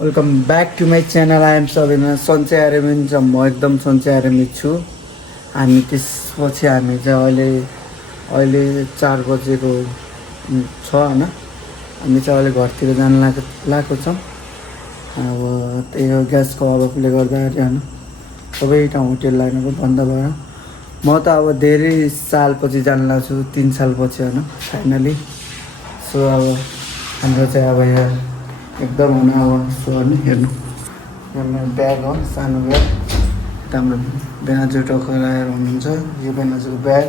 Welcome back to my channel I'm सबैजना सन्चै army छ म एकदम सन्चै आर्मी छु हामी त्यसपछि हामी चाहिँ अहिले 4 बजेको छ होइन हामी चाहिँ अहिले घरतिर जान लागेको छौँ अब त्यही हो ग्यासको अभावले गर्दाखेरि होइन सबै ठाउँ होटेल लाइनको बन्द भयो म त अब धेरै सालपछि जान लाग्छु 3 सालपछि होइन फाइनली सो अब हाम्रो चाहिँ अब यहाँ एकदम हुन अब सो हेर्नु यो मेरो ब्याग हो सानो ब्याग हाम्रो बेनाजु टोकराएर हुनुहुन्छ यो बेनाजुको ब्याग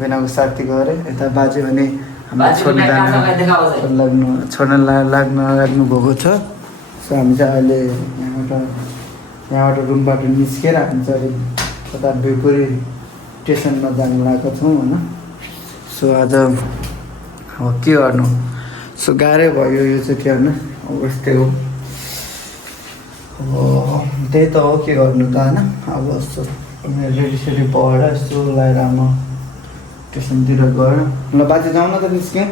बेनाको साथी गएर यता बाजे भने हाम्रो छोड्न लाग्नु भएको छ सो हामी चाहिँ अहिले यहाँबाट रुमबाट निस्केर हामी चाहिँ कता बेपुरी स्टेसनमा जानु लागेको छौँ होइन सो आज अब के गर्नु सो गाह्रै भयो यो चाहिँ के होइन अब यस्तै हो अब त्यही त हो के गर्नु त होइन अब यस्तो रेडी पढेर यस्तो लगाएर म स्टेसनतिर गएर ल बाजे जाउँ न त निस्क्यौँ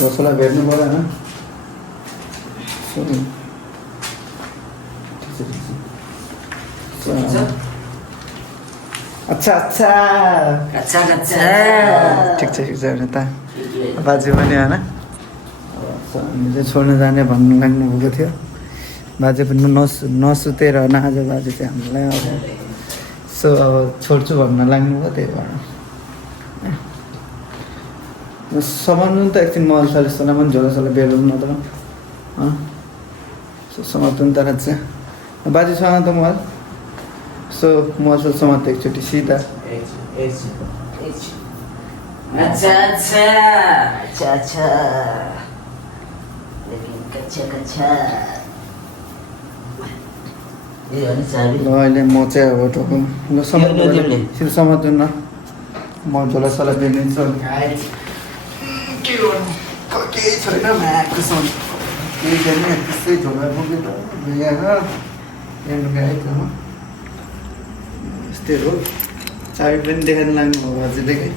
कसैलाई भेट्नु पऱ्यो होइन अच्छा ठिक छ भने त बाजे पनि होइन हामी चाहिँ छोड्न जाने भन्नु लाग्नु भएको थियो बाजे पनि नसुतेर होइन आज बाजे चाहिँ हामीलाई अब सो अब छोड्छु भन्न लाग्नु भयो त्यही भएर समात्नु त एकछिन मल सलेसलाई पनि झोलासोला बेलौँ न त सो समात्नु त रहेछ बाजेसँग त मल सो मल समात्नु एकचोटि सिधा अच्छा अहिले म चाहिँ अब तपाईँको ल समात्नु न म झोलासोला बेलिन्छ केही छैन म्याक्रोसँग केही छैन त्यस्तै झोला बोकेर ल्याएर हेर्नु गएको यस्तै हो चाबी पनि देखाउनु लाग्नु भयो हजुरले कि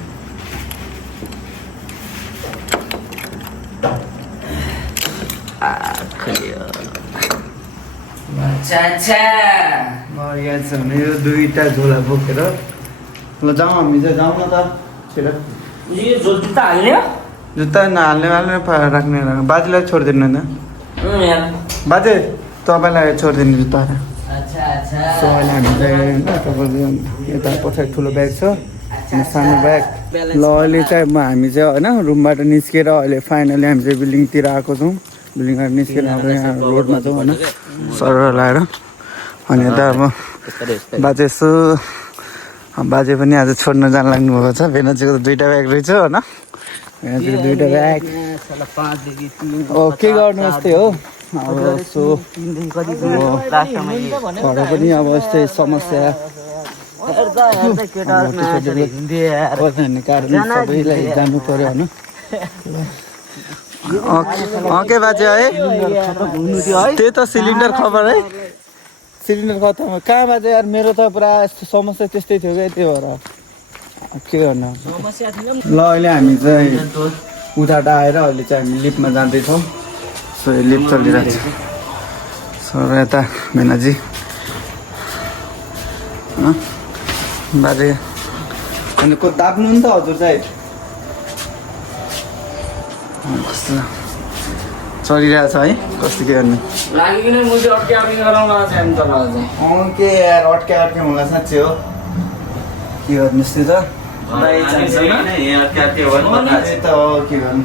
यहाँ छ भने यो 2टा झोला बोकेर ल जाउँ हामी चाहिँ जाउँ न त छिटो जुत्ता नहाल्ने राख्ने बाजेलाई छोडिदिनु न बाजे तपाईँलाई छोडिदिनु जुत्ताहरू सो अहिले हामी चाहिँ होइन तपाईँको यता पछाडि ठुलो ब्याग छ सानो ब्याग ल अहिले चाहिँ हामी चाहिँ होइन रुमबाट निस्केर अहिले फाइनली हामी चाहिँ बिल्डिङतिर आएको छौँ बिल्डिङबाट निस्केर अब यहाँ रोडमा छौँ होइन सरर लगाएर अनि यता अब बाजे यसो बाजे पनि आज छोड्न जान लाग्नु भएको छ बेनाजीको त 2टा ब्याग रहेछ होइन बेनाजीको 2टा ब्याग के गर्नु यस्तै हो अब सो घर पनि अब यस्तै समस्या कारण सबैलाई जानु पर्यो होइन के बाजे है त्यही त सिलिन्डर खबर है सिलिन्डर खतम कहाँ बाजे यार मेरो त पुरा यस्तो समस्या त्यस्तै थियो क्या त्यो भएर के गर्नु ल अहिले हामी चाहिँ उताबाट आएर अहिले चाहिँ हामी लिफ्टमा जाँदैछौँ सो यो लिफ्ट चलिरहेको छ सर यता भेनाजी बाजे अनि को दाब्नु नि त हजुर चाहिँ कस्तो चलिरहेको छ है कस्तो के गर्ने के यार अट्के होला साँच्चै हो के गर्नु यस्तै त त हो के गर्नु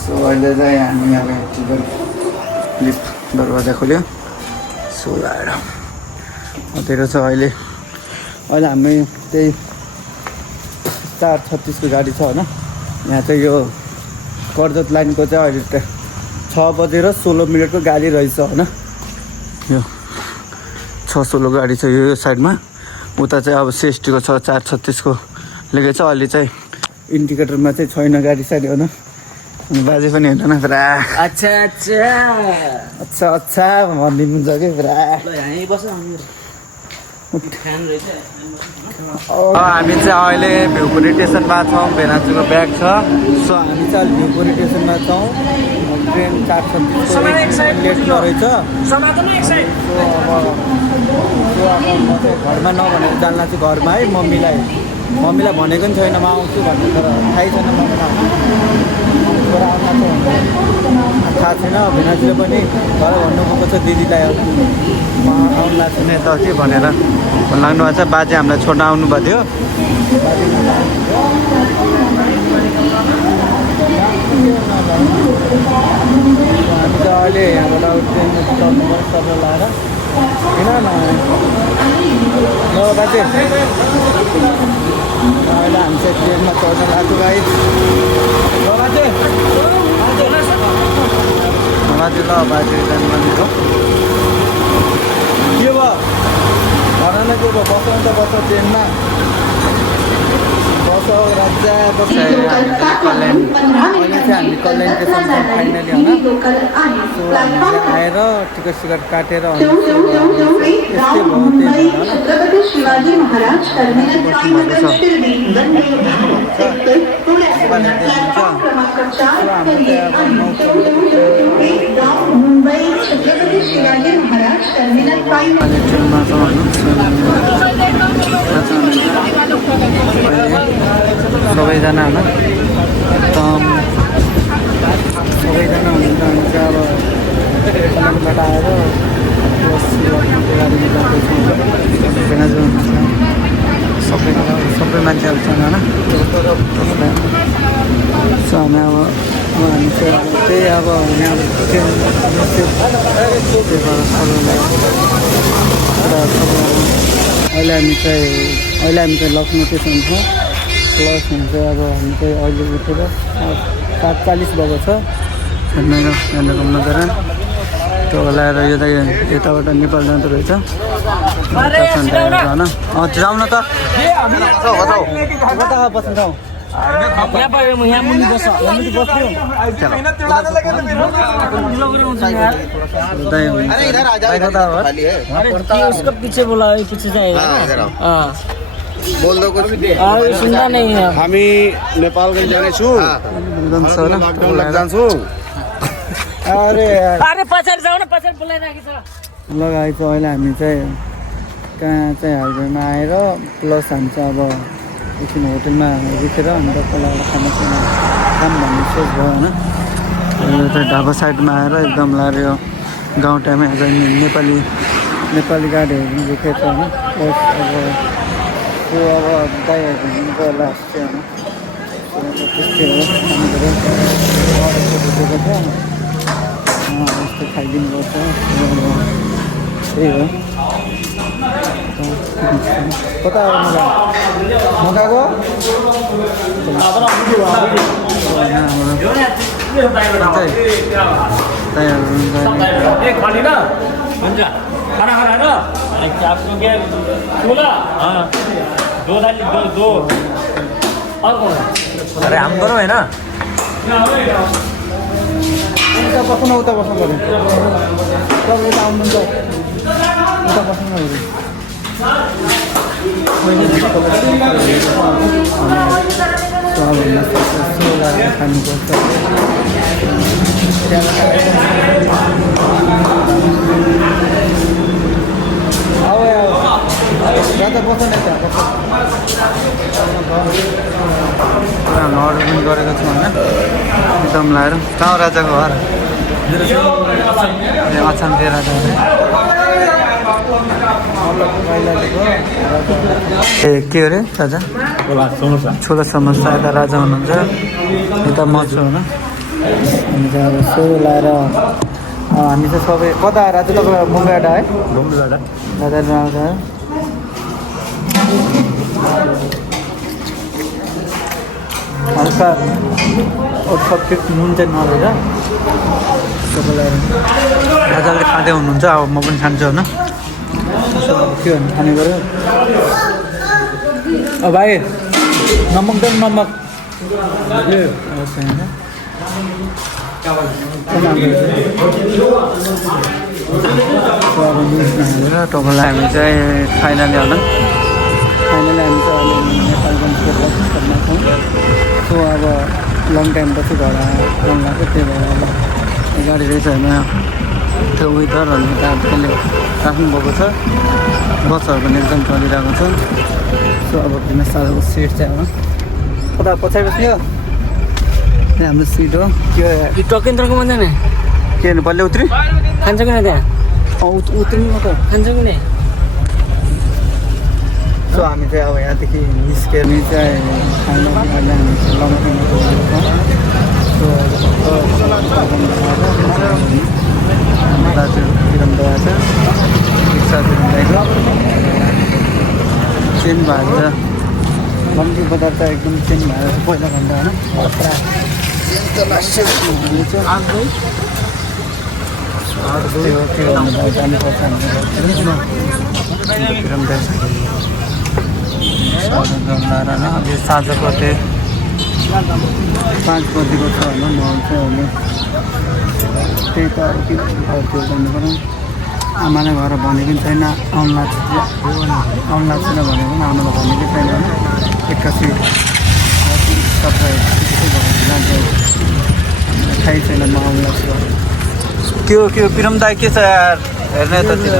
सो अहिले चाहिँ हामी अब लिफ्ट दरवाजा खोल्यो सो आएर अँधेरो छ अहिले हामी त्यही 4:36 को गाडी छ होइन यहाँ चाहिँ यो कर्जत लाइनको चाहिँ अहिले 6:16 को गाडी रहेछ होइन यो 6:16 गाडी छ यो साइडमा उता चाहिँ अब सिएसटीको छ 4:36 को लेखेको छ अहिले चाहिँ इन्डिकेटरमा चाहिँ छैन गाडी साइड होइन अनि बाजे पनि हेर्नु न पुरा अच्छा भनिदिनु हुन्छ कि पुरा हामी चाहिँ अहिले भ्युपुरी स्टेसनमा छौँ भेनाजुको ब्याग छ सो हामी चाहिँ अहिले भ्युपुरी स्टेसनमा छौँ ट्रेन 4:36 लेट रहेछ। सो अब म चाहिँ घरमा नभनेर जान्ला चाहिँ घरमा है मम्मीलाई भनेको नि छैन म आउँछु भन्ने, तर थाहै छैन मम्मीलाई थाहा छैन। भिनाजुले पनि घर भन्नुभएको छ दिदीलाई म आउनु लाग्छ नि यता के भनेर लाग्नु भएको छ। बाजे हामीलाई छोड्न आउनुभएको थियो। हामी त अहिले यहाँबाट ट्रेनमा चढ्नु पर्छ सबै लाएर किन न बाजे। अहिले हामी चाहिँ ट्रेनमा चढ्न लाग्छौँ भाइ। बाजे बाजे ल बाजे जानु भनेको के भयो भन न के भयो। बस्नु त बस्छ ट्रेनमा बसो राजा बस। अहिले चाहिँ हामी कल्याण स्टेसन फाइनली होइन। सो हामीले आएर टिकट सिकट काटेर सबैजना होइन एकदम सबैजना हुनुहुन्छ। हामी चाहिँ अब कल्याणबाट आएर गाडीमा जाँदैछौँ। सबै मान्छेहरू छन् होइन। सो हामी अब हामी चाहिँ अब त्यही अब यहाँ अहिले हामी चाहिँ लक्ष्मी स्टेसन छौँ। प्लस हुन्छ अब हामी चाहिँ अहिले उठेर 7:40 भएको छ। मेरो यहाँनिर नजर त्यो लगाएर यो त यताबाट नेपाल जाँदो रहेछ होइन। जाउँ न त बस्छौँ उसको पीछे बोला पीछे जाएगा। बोल दो कुछ। सुन्दा नहीं है। हामी नेपालगञ्ज जानेछु जान्छु। अरे पछाडि जाऊ न, पछाडि बोलाइराखेको छ। लगाएको छ। अहिले हामी चाहिँ कहाँ चाहिँ हाइवेमा आएर प्लस हामी चाहिँ अब एकछिन होटेलमा रुकेर अन्त तल खानासाना खाम भन्ने सोच भयो होइन। यो चाहिँ ढाबा साइडमा आएर एकदम लाएर यो गाउँ टाइममा नेपाली गाडीहरू पनि रुखेको छ होइन। प्लस अब त्यो अब दाइहरू हिँड्नुको लास्ट चाहिँ होइन त्यस्तै हो। यस्तो खाइदिनुपर्छ त्यही हो। कता मगाएको खाना खाना ना आपको क्या बोला? हाँ दो थाली दो और कौन? अरे हम दोनों है ना। उता बस्नु पऱ्यो। तपाईँ आउनुहुन्छ उता बस्नु पऱ्यो। खानुपर्छ राजा बस्छ नि अर्डर पनि गरेको छु होइन। एकदम लाएर कहाँ राजाको घर अछाम थियो राजा ए के अरे राजा छोला समोसा यता राजा हुनुहुन्छ यता म छु होइन। हामी चाहिँ अब सो लाएर हामी चाहिँ सबै कता राजा तपाईँ मुम्बईबाट है राजा आउँछ हल्का सब्जेक्ट नुन चाहिँ नभएर सबैलाई राजाले खाँदै हुनुहुन्छ। अब म पनि खान्छु होइन। के भन्नु खाने गऱ्यो भाइ नमक त नमक तपाईँलाई हामी चाहिँ फाइनली होइन हामी चाहिँ अहिले नेपालगञ्जको बस स्टपमा छौँ। सो अब लङ टाइम पछि घर आउनु लाग्यो त्यही भएर अब गाडी रहेछ होइन त्यो वेदर अनि त्यसले राख्नुभएको छ बसहरू पनि एकदम चलिरहेको छ सो अब किन सालको सिट चाहिँ अब कता पछाडि बस्यो यहाँ हाम्रो सिट हो त्यो टकेन्द्रको भन्दैन के हेर्नु बल्ल उत्रि खान्छ कि त्यहाँ उत्रिनु त खान्छ कि नै सो हामी चाहिँ अब यहाँदेखि निस्केर चाहिँ खाना लगाउने दाजु किरण दाइ छ रिक्सा किरण दाइको चेन्ज भएको छ लम्की बजार त एकदम चेन्ज भएको छ पहिलाभन्दा होइन जानुपर्छ हामीले किरण दाइ अब साँझको त्यो 5 बजीको छ होइन मल चाहिँ अहिले त्यही त अरू के त्यो गर्नु पऱ्यो आमाले घर भनेको पनि छैन आउनु छैन भनेको पनि आमालाई भनेकै छैन होइन एक्कासी तपाईँ थाहै छैन म आउनु लाग्छु त्यो पिरम दाइ के छ यार हेर्ने यतातिर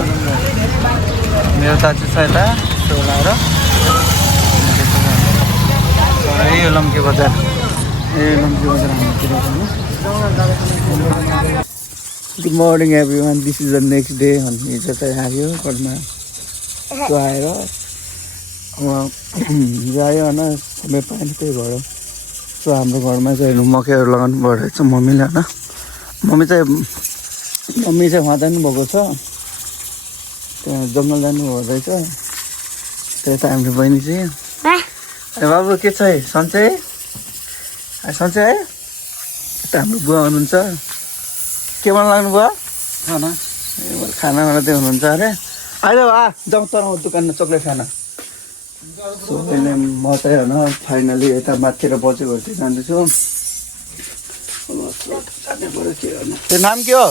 मेरो दाजु छ यता लाएर यही हो लम्की बजार हाम्रोतिर good morning every one this is the next day अनि हिजो चाहिँ आयो घरमा त्यो आएर अब आयो होइन समय पाएन त्यही भएर सो हाम्रो घरमा चाहिँ हेर्नु मकैहरू लगाउनु भयो रहेछ मम्मीले होइन मम्मी चाहिँ उहाँ जानुभएको छ त्यहाँ जङ्गल जानुभएको रहेछ त्यही त हाम्रो बहिनी चाहिँ ए बाबु के छ है सन्चै सन्चै है यता हाम्रो बुवा हुनुहुन्छ के मन लाग्नु भयो खाना बनाउँदै हुनुहुन्छ अरे अहिले जाउँ तर दोकानमा चक्लेट खाना सो अहिले म चाहिँ होइन फाइनली यता माथितिर बजेकोहरूतिर जाँदैछु त्यो नाम के हो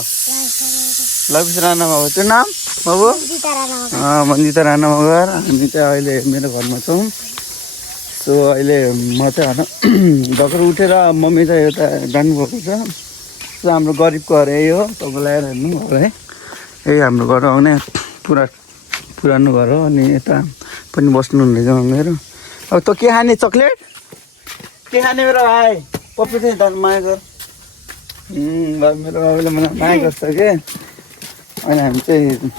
लक्ष्मी राणा मगर त्यो नाम बाबु मन्जिता राणा मगर हामी चाहिँ अहिले मेरो घरमा छौँ सो अहिले म चाहिँ होइन भर्खर उठेर मम्मी चाहिँ यता जानुभएको छ सो हाम्रो गरिबको घर यही हो तपाईँलाई आएर हेर्नु घर है यही हाम्रो घर आउने पुरानो घर हो अनि यता पनि बस्नुहुँदैछ मेरो अब त के खाने चक्लेट के खाने मेरो भाइ पप्पी चाहिँ दान माया गर मेरो बाबुले मलाई माया गर्छ कि अनि हामी चाहिँ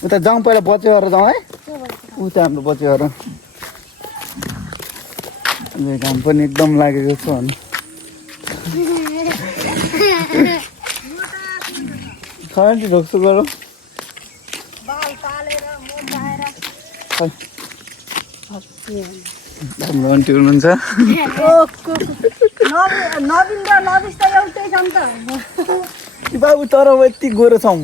उता जाउँ पहिला बच्चे गरेर जाउँ है उता हाम्रो बच्चे गरेर घाम पनि एकदम लागेको छ भने खरेन्ट ढोक्छु गरौँ हाम्रो आन्टी हुनुहुन्छ बाबु तर यति गोरो छौँ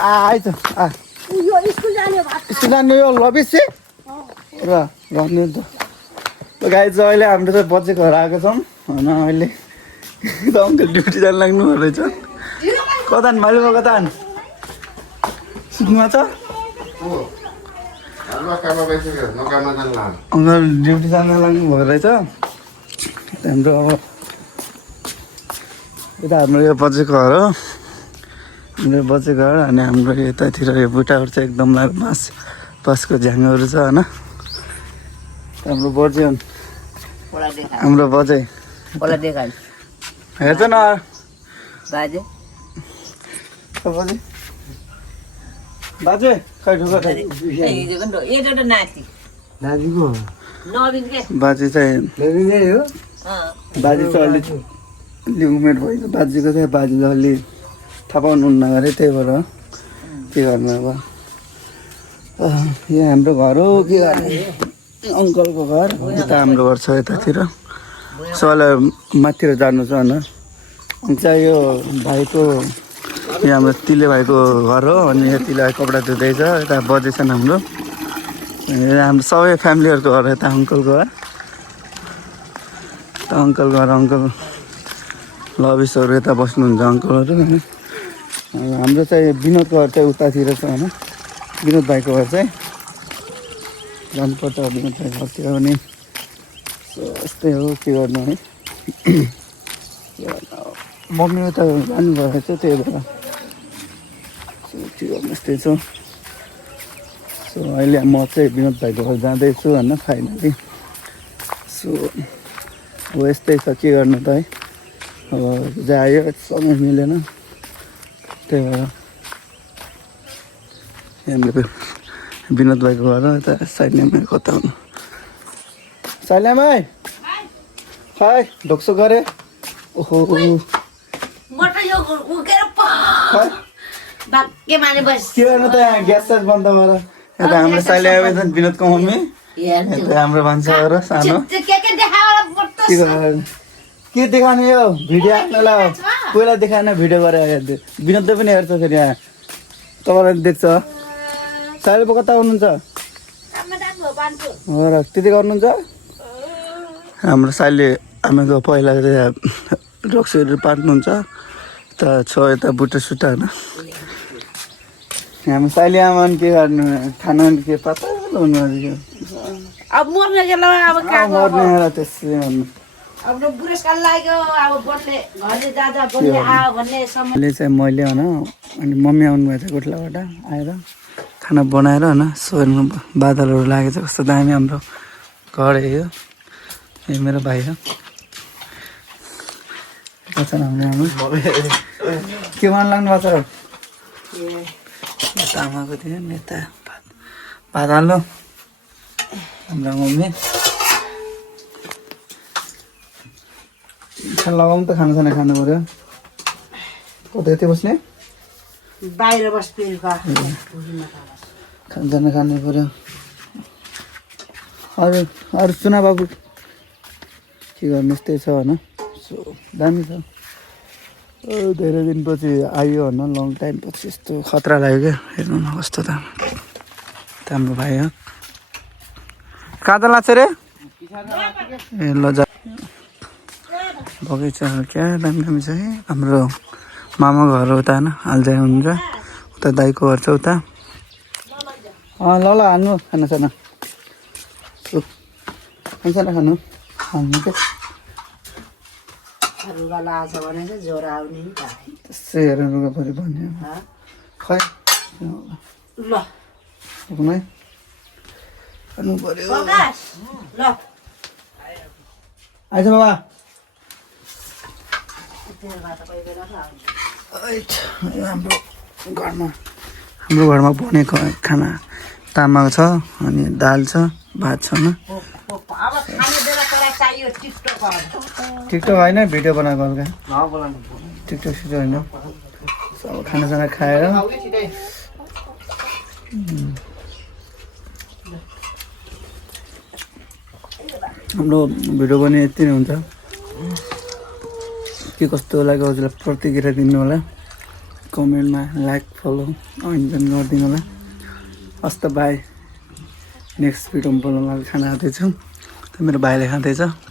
आइज स्कुल जाने यो लबिस चाहिँ र भन्नु त गाई चाहिँ अहिले हाम्रो चाहिँ बच्चे घर आएको छौँ होइन अहिले अङ्कल ड्युटी जानु लाग्नु रहेछ कतान माइलो कतान सिक्नुमा छ अङ्कल ड्युटी जानु लाग्नु भएको रहेछ हाम्रो अब यता हाम्रो यो बच्चे घर हो हाम्रो बच्चे घर अनि हाम्रो यतातिर यो बुट्टाहरू चाहिँ एकदम लाग्यो बाँसको झ्याङहरू छ होइन हाम्रो बजे हाम्रो बजे हेर्छ न बाजे बाजे खै ढुक्क दाजुको बाजे चाहिँ बाजे चाहिँ अलिक उमेर भयो बाजेको चाहिँ बाजेले अलि थाहा पाउनुहुन्न अरे त्यही भएर के गर्नु अब यहाँ हाम्रो घर हो के गर्ने अङ्कलको घर यता हाम्रो घर छ यतातिर सबै माथितिर जानु छ होइन अनि चाहिँ यो भाइको यो हाम्रो तिले भाइको घर हो अनि यो तिले भाइ कपडा धुँदैछ यता बजेछन् हाम्रो सबै फ्यामिलीहरूको घर यता अङ्कलको घर अङ्कलको घर अङ्कल लभिसहरू यता बस्नुहुन्छ अङ्कलहरू होइन हाम्रो चाहिँ विनोदको घर चाहिँ उतातिर छ होइन विनोद भाइको घर चाहिँ जानुपर्छ विनोद भाइको घरतिर पनि यस्तै हो के गर्नु है मम्मी उता जानुभएको छ त्यही भएर ठिक यस्तै छु सो अहिले म चाहिँ विनोद भाइको घर जाँदैछु होइन फाइनली सो अब यस्तै छ के गर्नु त है अब जायो समय मिलेन त्यही भएर हामीले विनोद भाइको घर यता साइल्यामै कता हुनु साइल्यामै खै ढोक्सो गरे ओहो खै के गर्नु त यहाँ ग्यास सास बन्द भएर यता हाम्रो साइल्यामै छ विनोदको मम्मी यता हाम्रो भान्साघर सानो के देखाउने यो भिडियो हाल्नलाई हो पहिला देखाएन भिडियो गरेर हेर्दै विनोदले पनि हेर्छ फेरि यहाँ तपाईँलाई देख्छ साइले कता हुनुहुन्छ हो र त्यति गर्नुहुन्छ हाम्रो साइले आमाको पहिला रक्सीहरू पार्नुहुन्छ त छ यता बुट्टा सुट्टा होइन हाम्रो साइले आमा के गर्नु खाना के पत्ता हुनु अब मर्ने त्यसै गर्नु अब बुढेसकाल लाग्यो अब बस्ने घरले जाँदा बस्ने आयो भन्ने समय अहिले चाहिँ मैले होइन अनि मम्मी आउनुभएको थियो गोठलाबाट आएर खाना बनाएर होइन सोहेर्नु बादलहरू लागेको छ कस्तो दामी हाम्रो घर यो यो मेरो भाइ हो बच्चा हाम्रो के मन लाग्नु भएको छ यता आमाको थियो यता भात हाल्नु हाम्रो मम्मी लगाउनु त खानासाना खानु पऱ्यो कता यति बस्ने बाहिर बस्ने खानासाना खानु पऱ्यो अरू अरू सुना बाबु के गर्नु यस्तै छ होइन सो दामी छ धेरै दिनपछि आयो होइन लङ टाइम पछि यस्तो खतरा लाग्यो क्या हेर्नु न कस्तो त हाम्रो भाइ हो कहाँ त लाग्छ रे ए ल जा बगैँचाहरू क्या दामी दामी छ है हाम्रो मामा घर उता होइन हालजाइ हुनुहुन्छ उता दाइको घर छ उता ल ल हान्नु खानासाना खानासाना खानु हान्नु क्या रुगा लाग्छ भने चाहिँ ज्वरो आउने नि त त्यसै हेरेर रुगा पऱ्यो भन्यो खै ल है खानु पऱ्यो ल आइज बाबा हाम्रो घरमा बनेको खाना तामाको छ अनि दाल छ भात छ होइन टिकटक होइन भिडियो बनाएको हल्का टिकटक सिक्टक होइन अब खानासाना खाएर हाम्रो भिडियो पनि यति नै हुन्छ के कस्तो लाग्यो हजुरलाई प्रतिक्रिया दिनु होला कमेन्टमा लाइक फलो अन्जन गरिदिनु होला हस्त बाई नेक्स्ट भिडियोमा बोलाउनु खाना खाँदैछु मेरो भाइले खाँदैछ